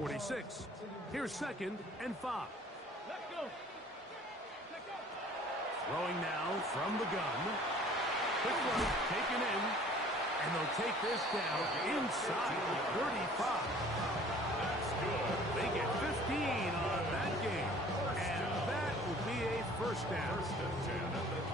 46. Here's 2nd and 5. Throwing now from the gun. Quick right, taken in. And they'll take this down inside the 35. They get 15 on that game. And that will be a first down.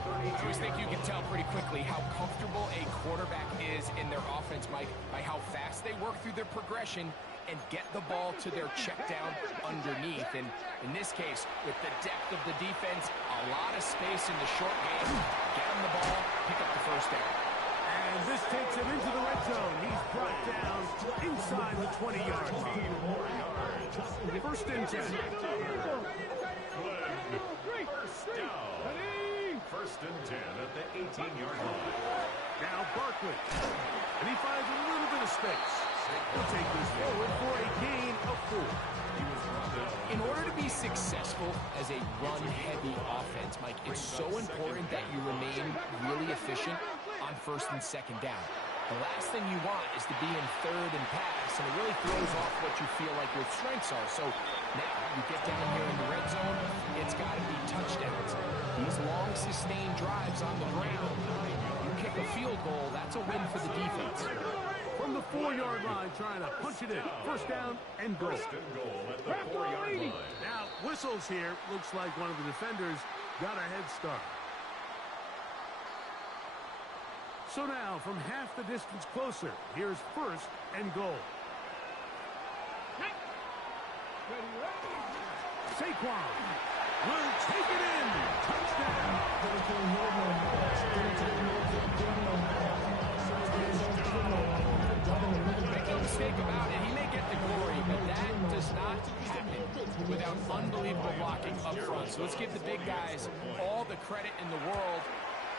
I always think you can tell pretty quickly how comfortable a quarterback is in their offense, Mike, by how fast they work through their progression and get the ball to their check down underneath. And in this case, with the depth of the defense, a lot of space in the short game, get him the ball, pick up the first down. And this takes him into the red zone. He's brought down inside the 20-yard line. First and 10. First and 10 at the 18-yard line. Now Barkley. And he finds a little bit of space. He'll take this forward for a gain of 4. In order to be successful as a run-heavy offense, Mike, it's so important that you remain really efficient on first and second down. The last thing you want is to be in third and pass, and it really throws off what you feel like your strengths are. So now you get down here in the red zone, it's got to be touchdowns. These long, sustained drives on the ground, you kick a field goal, that's a win for the defense. From the 4-yard line, trying to punch it in. First down and goal. First and goal at the 4-yard line. Now, whistles here. Looks like one of the defenders got a head start. So now, from half the distance closer, here's first and goal. Saquon will take it in. Touchdown. Make no mistake about it, he may get the glory, but that does not happen without unbelievable blocking up front. So let's give the big guys all the credit in the world.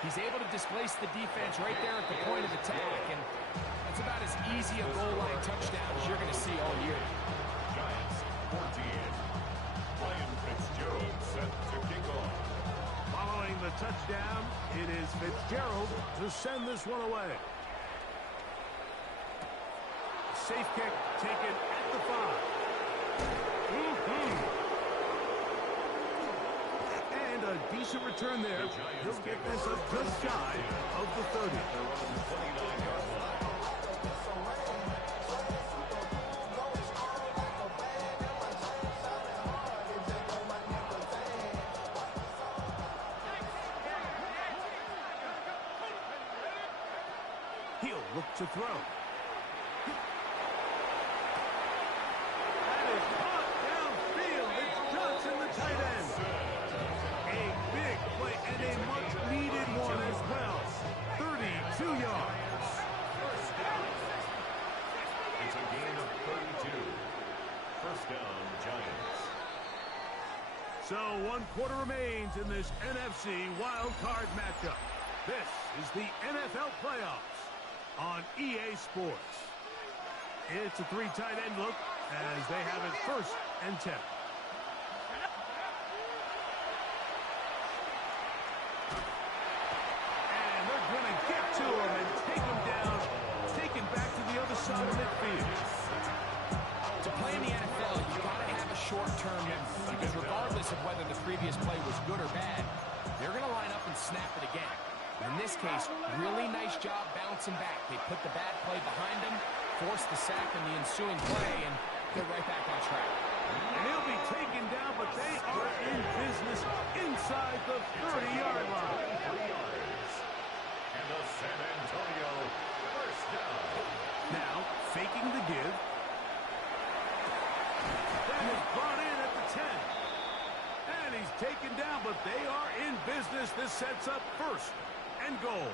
He's able to displace the defense right there at the point of attack, and that's about as easy a goal line touchdown as you're going to see all year. Giants 14. Ryan Fitzgerald set to kick off. Following the touchdown, it is Fitzgerald to send this one away. Safe kick taken at the 5. And a decent return there. He'll get this up just shy of the 30. He'll look to throw. So 1 quarter remains in this NFC wild card matchup. This is the NFL playoffs on EA Sports. It's a 3 tight end look as they have it first and 10. And they're going to get to him and take him down, taken back to the other side of midfield. To play in the NFL, you've got to have a short-term memory, because regardless of whether the previous play was good or bad, they're going to line up and snap it again. In this case, really nice job bouncing back. They put the bad play behind them, forced the sack in the ensuing play, and they're right back on track. And he'll be taken down, but they are in business inside the 30-yard line. And the San Antonio first down. Now, faking the give. That is brought in at the 10. And he's taken down, but they are in business. This sets up first and goal.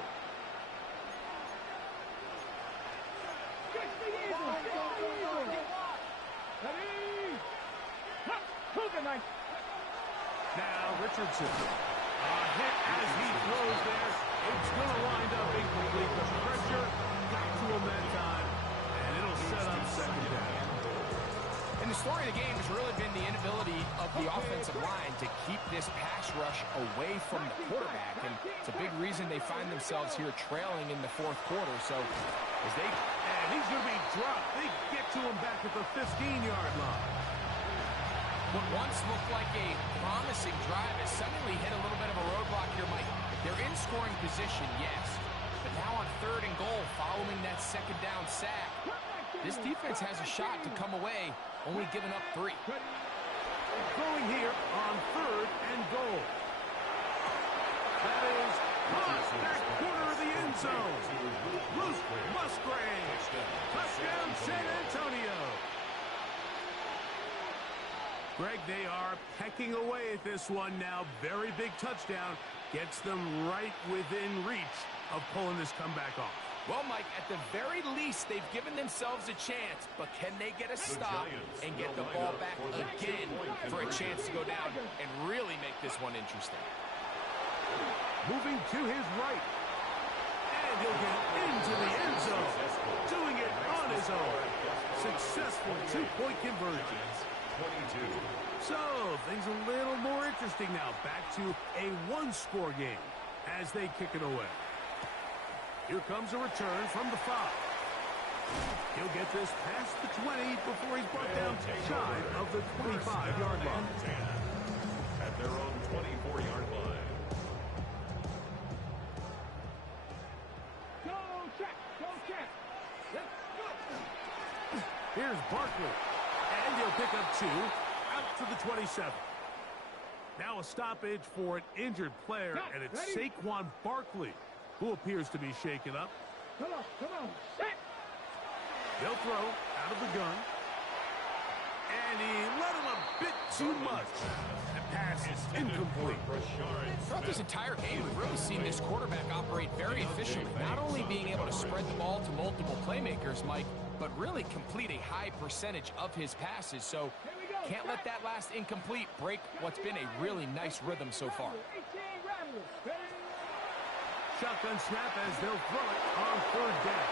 Now Richardson. A hit as he throws there. It's going to wind up incomplete. The pressure got to him that time, and it'll set up second down. And the story of the game has really been the inability of the offensive line to keep this pass rush away from the quarterback, and it's a big reason they find themselves here trailing in the fourth quarter. So as they... And he's going to be dropped. They get to him back at the 15-yard line. What once looked like a promising drive has suddenly hit a little bit of a roadblock here, Mike. They're in scoring position, yes, but now on 3rd and goal following that second down sack, this defense has a shot to come away, only giving up 3. Throwing here on 3rd and goal. That is caught back corner of the end zone. Luke Musgrave. Touchdown, San Antonio. Greg, they are pecking away at this one now. Very big touchdown. Gets them right within reach of pulling this comeback off. Well, Mike, at the very least, they've given themselves a chance, but can they get a stop and get the ball back again for a chance to go down and really make this one interesting? Moving to his right. And he'll get into the end zone. Doing it on his own. Successful 2-point conversion. 22. So, things a little more interesting now. Back to a 1-score game as they kick it away. Here comes a return from the 5. He'll get this past the 20 before he's brought down shy of the 25-yard line. At their own 24-yard line. Go check! Go check! Let's go! Here's Barkley. And he'll pick up 2 out to the 27. Now a stoppage for an injured player, and it's Saquon Barkley who appears to be shaken up. Come on, set! They'll throw out of the gun. And he let him a bit too much. The pass is incomplete. Throughout this entire game, we've really seen this quarterback operate very efficiently, not only being able to spread the ball to multiple playmakers, Mike, but really complete a high percentage of his passes. So can't let that last incomplete break what's been a really nice rhythm so far. Shotgun snap as they'll throw it on 3rd down.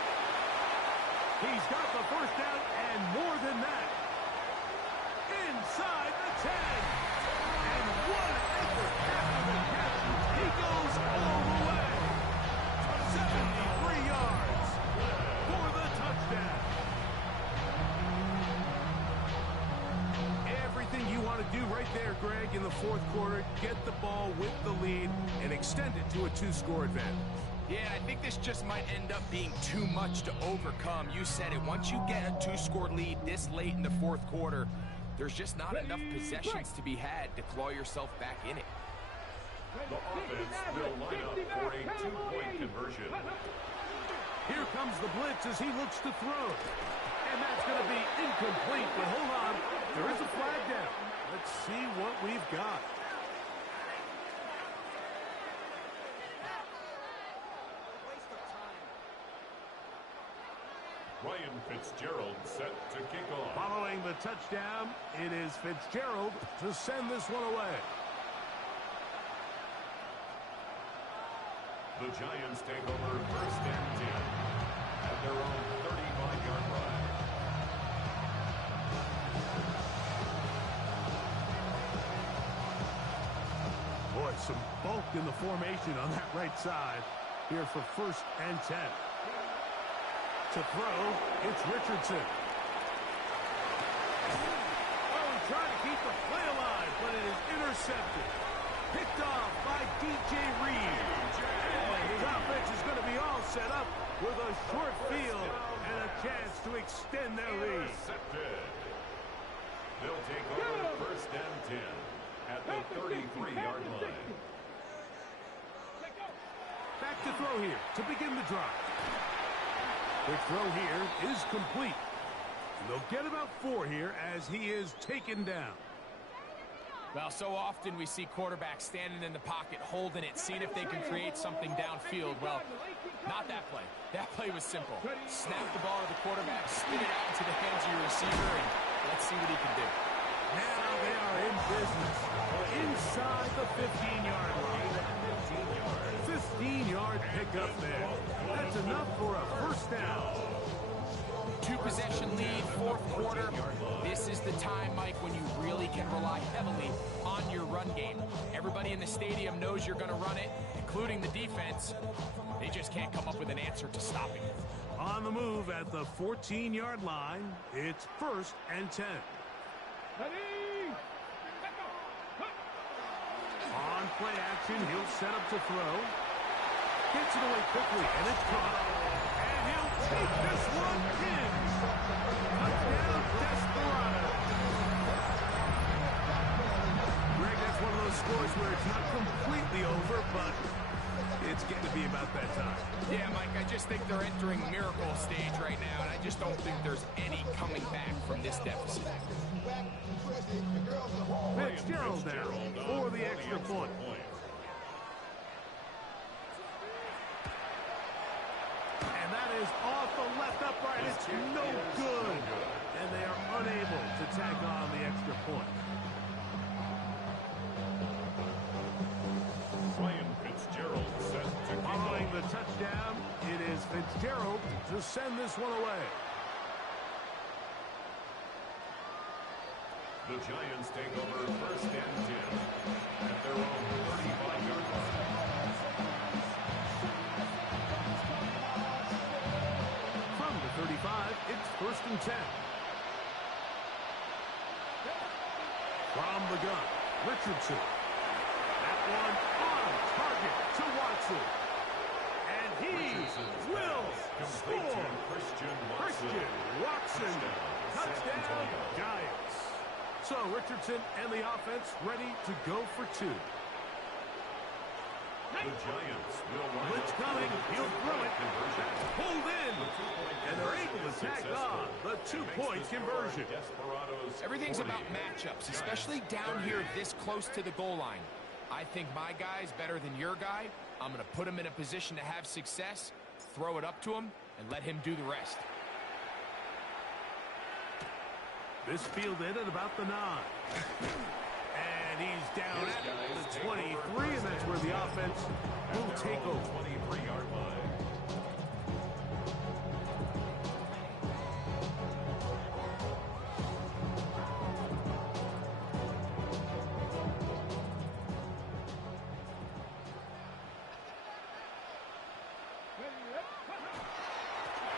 He's got the 1st down and more than that. Inside the 10. And one effort after the catch. He goes all the way. 73 yards for the touchdown. Everything you want to do right there, Greg, in the 4th quarter. Get the ball with the lead and extend it to a 2-score advantage. Yeah, I think this just might end up being too much to overcome. You said it. Once you get a 2-score lead this late in the 4th quarter, there's just not enough possessions to be had to claw yourself back in it. The offense will line up for a 2-point conversion. Here comes the blitz as he looks to throw. And that's going to be incomplete, but hold on. There is a flag down. Let's see what we've got. Ryan Fitzgerald set to kick off. Following the touchdown, it is Fitzgerald to send this one away. The Giants take over 1st and 10 at their own 35-yard line. Boy, some bulk in the formation on that right side here for 1st and 10. To throw, it's Richardson. Oh, trying to keep the play alive, but it is intercepted. Picked off by DJ Reed. And his offense is going to be all set up with a short field and a chance to extend their lead. Intercepted. They'll take over 1st and 10 at the 33-yard line. Back to throw here to begin the drive. The throw here is complete. They'll get about 4 here as he is taken down. Well, so often we see quarterbacks standing in the pocket, holding it, seeing if they can create something downfield. Well, not that play. That play was simple. Snap the ball to the quarterback, spin it out into the hands of your receiver, and let's see what he can do. Now they are in business. Inside the 15-yard line. 15-yard pickup there. That's enough for a 1st down. 2-possession lead, 4th quarter. This is the time Mike, when you really can rely heavily on your run game. Everybody in the stadium knows you're going to run it, including the defense. They just can't come up with an answer to stopping it. On the move at the 14-yard line, it's 1st and 10. Ready? On play action, he'll set up to throw. Gets it away quickly, and it's caught. And he'll take this one in. Touchdown, Desperado. Greg, that's one of those scores where it's not completely over, but it's getting to be about that time. Yeah, Mike, I just think they're entering miracle stage right now, and I just don't think there's any coming back from this deficit. Fitzgerald now for the extra point. And that is off the left upright. It's no good. And they are unable to tack on the extra point. Following the touchdown, it is Fitzgerald to send this one away. The Giants take over 1st and 10 at their own 35-yard line. From the 35, it's 1st and 10. From the gun, Richardson. That one on target to Watson. And he will score. Christian Watson. Touchdown, Giants. So Richardson and the offense ready to go for 2. The Giants will Blitz coming. He'll throw it. That's pulled in. And they're able to tack on the 2-point conversion. Everything's about matchups, especially down here this close to the goal line. I think my guy's better than your guy. I'm going to put him in a position to have success, throw it up to him, and let him do the rest. This fielded at about the 9. And he's down at the 23, and that's where the offense will take over. 23-yard line.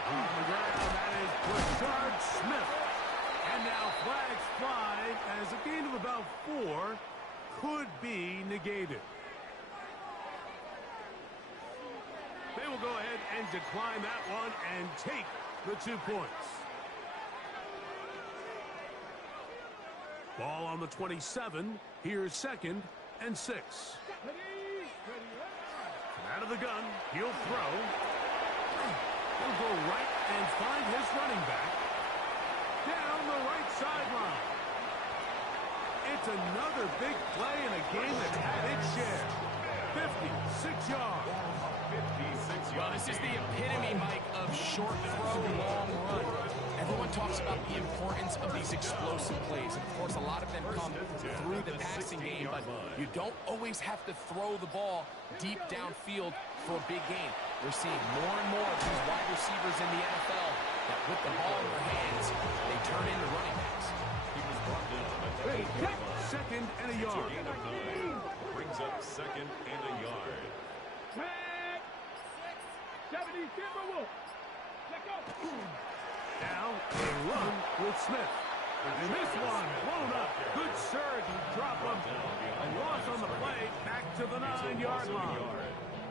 On the ground, that is Brashard Smith. And now flags fly as a gain of about 4 could be negated. They will go ahead and decline that one and take the 2 points. Ball on the 27. Here's 2nd and 6. Out of the gun, he'll throw. He'll go right and find his running back down the right sideline. It's another big play in a game that's had its share. 56 yards. 56 Well, this is the epitome, Mike, of short throw, long run. Everyone talks about the importance of these explosive plays. And, of course, a lot of them come through the passing game, but you don't always have to throw the ball deep downfield for a big gain. We're seeing more and more of these wide receivers in the NFL that with the ball in their hands, they turn into running backs. He was brought down at the 2nd and a yard. gain of 9. Brings up 2nd and a yard. Tag. 70 Timberwolves. Let go. Now a run with Smith. And this one blown up. Good surge and drop him. A loss on the play back to the 9-yard line.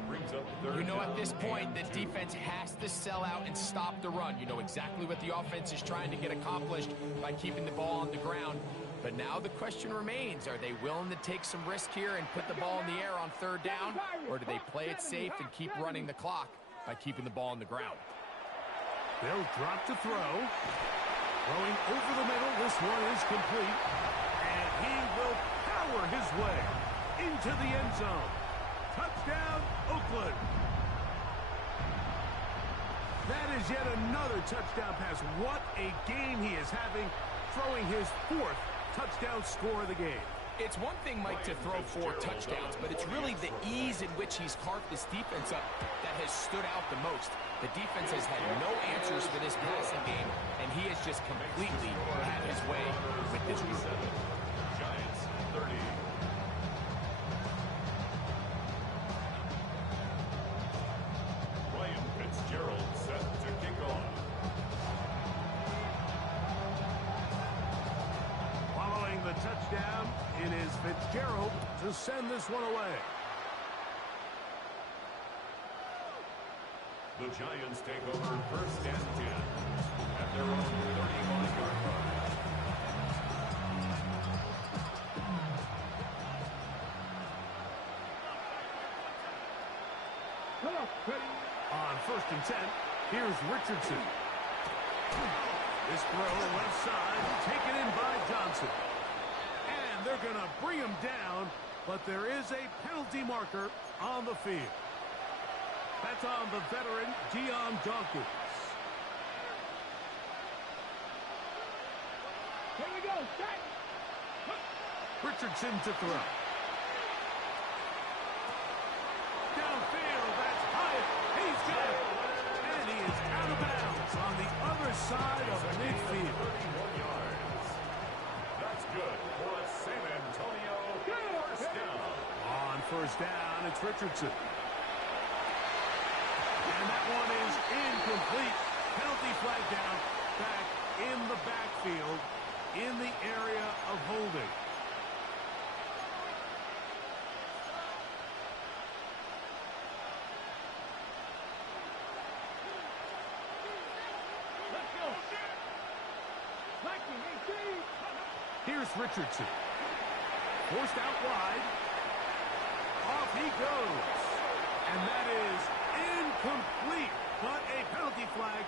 Brings up 3rd You know, down. at this point, the defense has to sell out and stop the run. You know exactly what the offense is trying to get accomplished by keeping the ball on the ground. But now the question remains, are they willing to take some risk here and put the ball in the air on 3rd down? Or do they play it safe and keep running the clock by keeping the ball on the ground? They'll drop to throw. Throwing over the middle. This one is complete. And he will power his way into the end zone. Touchdown, Oakland. That is yet another touchdown pass. What a game he is having, throwing his 4th touchdown score of the game. It's one thing, Mike, to throw 4 touchdowns, but it's really the ease in which he's carved this defense up that has stood out the most. The defense has had no answers for this passing game, and he has just completely had his way with this group. touchdown. It is Fitzgerald to send this one away. The Giants take over first and 10 at their own 31-yard line. On first and 10, here's Richardson. This throw left side, taken in by Johnson. And they're going to bring him down, but there is a penalty marker on the field. That's on the veteran, Dion Dawkins. Here we go. Set. Richardson to throw. Downfield, that's Hyatt. He's got it. And he is out of bounds on the other side of midfield. 31 yards. That's good for a San Antonio first down. On first down, it's Richardson. And that one is incomplete. Penalty flag down, back in the backfield, in the area of holding. Here's Richardson. Forced out wide. Off he goes. And that is incomplete. But a penalty flag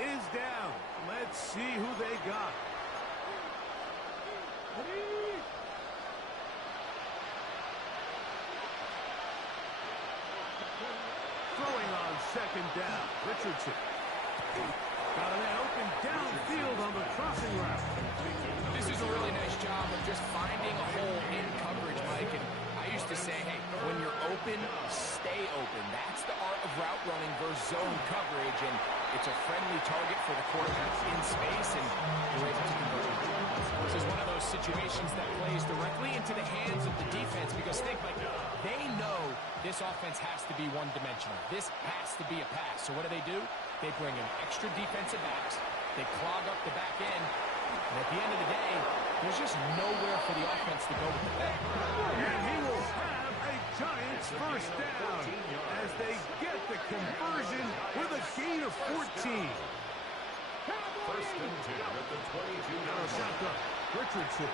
is down. Let's see who they got. Throwing on second down. Richardson. Got a man open downfield on the crossing route. This is a really nice job of just finding a hole in coverage, Mike. And I used to say, hey, when you're open, stay open. That's the art of route running versus zone coverage. And it's a friendly target for the quarterback in space, and you're able to convert it. This is one of those situations that plays directly into the hands of the defense because think, like, they know this offense has to be one-dimensional. This has to be a pass. So what do? They bring in extra defensive backs. They clog up the back end. And at the end of the day, there's just nowhere for the offense to go with the ball. And he will have a Giants first down as they get the conversion with a gain of 14. First and 10 at the 22-yard line. Richardson.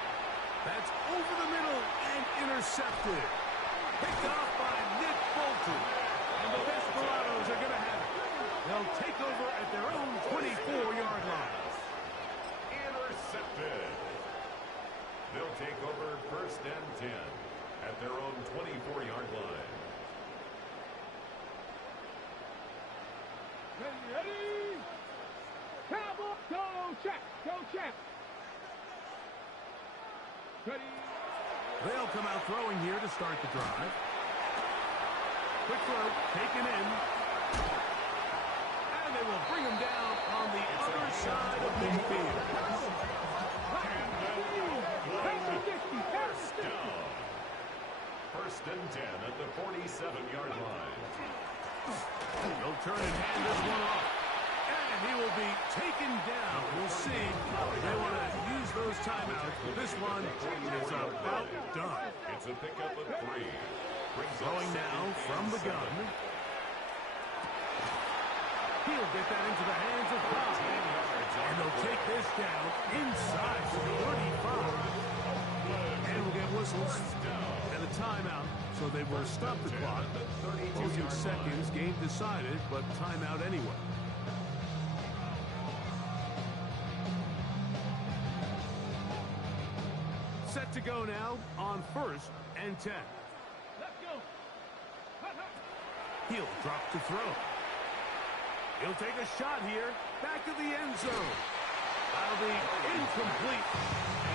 That's over the middle and intercepted. Picked off by Nick Bolton. And the Desperados are going to have it. They'll take over at their own 24-yard line. Intercepted. They'll take over first and 10 at their own 24-yard line. Ready? Cowboy, go check, go check. Ready? They'll come out throwing here to start the drive. Quick throw, taken in. And they will bring him down on the other side of midfield. First down. First and 10 at the 47-yard line. They'll turn and hand this one off. And he will be taken down. We'll see. They want to use those timeouts, but this one is about done. It's a pickup of 3. Throwing now from the gun. He'll get that into the hands of Cobb. And they'll take this down inside the 35. And we'll get whistles and a timeout. So they will stop the clock. Closing seconds, game decided, but timeout anyway. Set to go now on first and 10. Let's go. He'll drop to throw. He'll take a shot here. Back to the end zone. That'll be incomplete.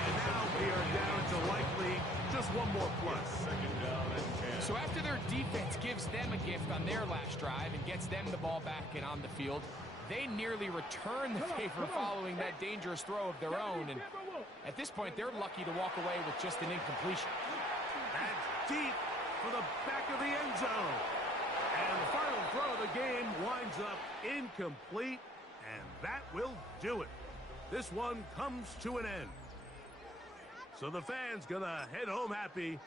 And now we are down to likely just one more play. Second down and 10. So after their defense gives them a gift on their last drive and gets them the ball back and on the field, they nearly return the favor following that dangerous throw of their own. And at this point, they're lucky to walk away with just an incompletion. That's deep for the back of the end zone. And the final throw of the game winds up incomplete, and that will do it. This one comes to an end. So the fans gonna head home happy